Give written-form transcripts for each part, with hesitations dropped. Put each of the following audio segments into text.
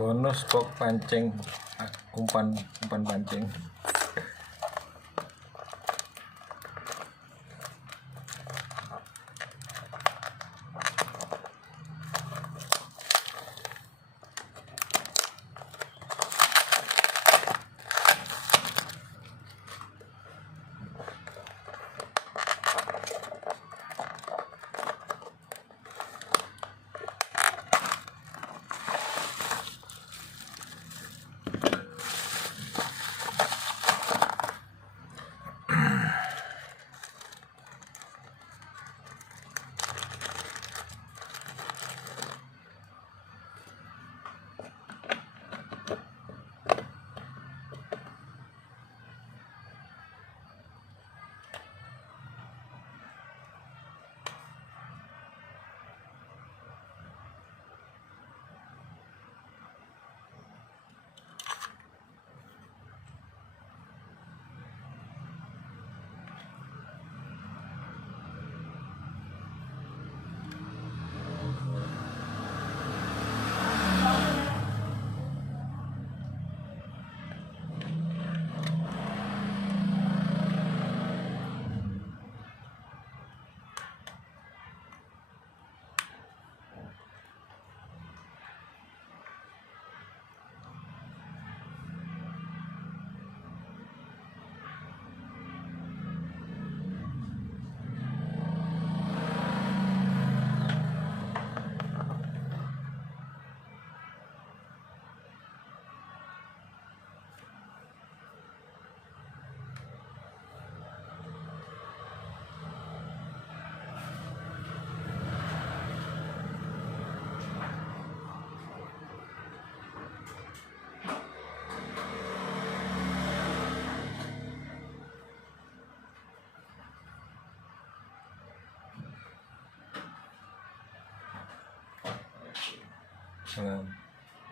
Bonus box pancing, umpan pancing.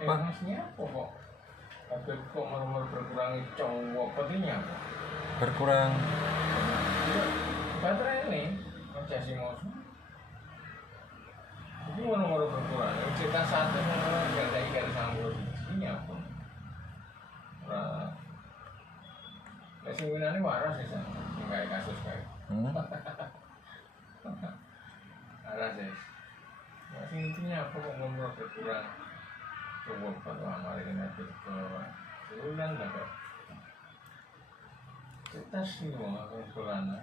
Masnya apa kok? Tapi kok malah berkurang cowok petinya apa? Berkurang Baterai ini Chassis motor itu nomor berkurang. Kita satu nomor garis sambut ini apa? Nah, kesimpulannya waras sih sana. Kayak kasus kayak. Waras sih. Masih intinya apa kok nomor berkurang? Coba pada amal ini nanti ke bulan dapat. Kita sih mau ke bulan.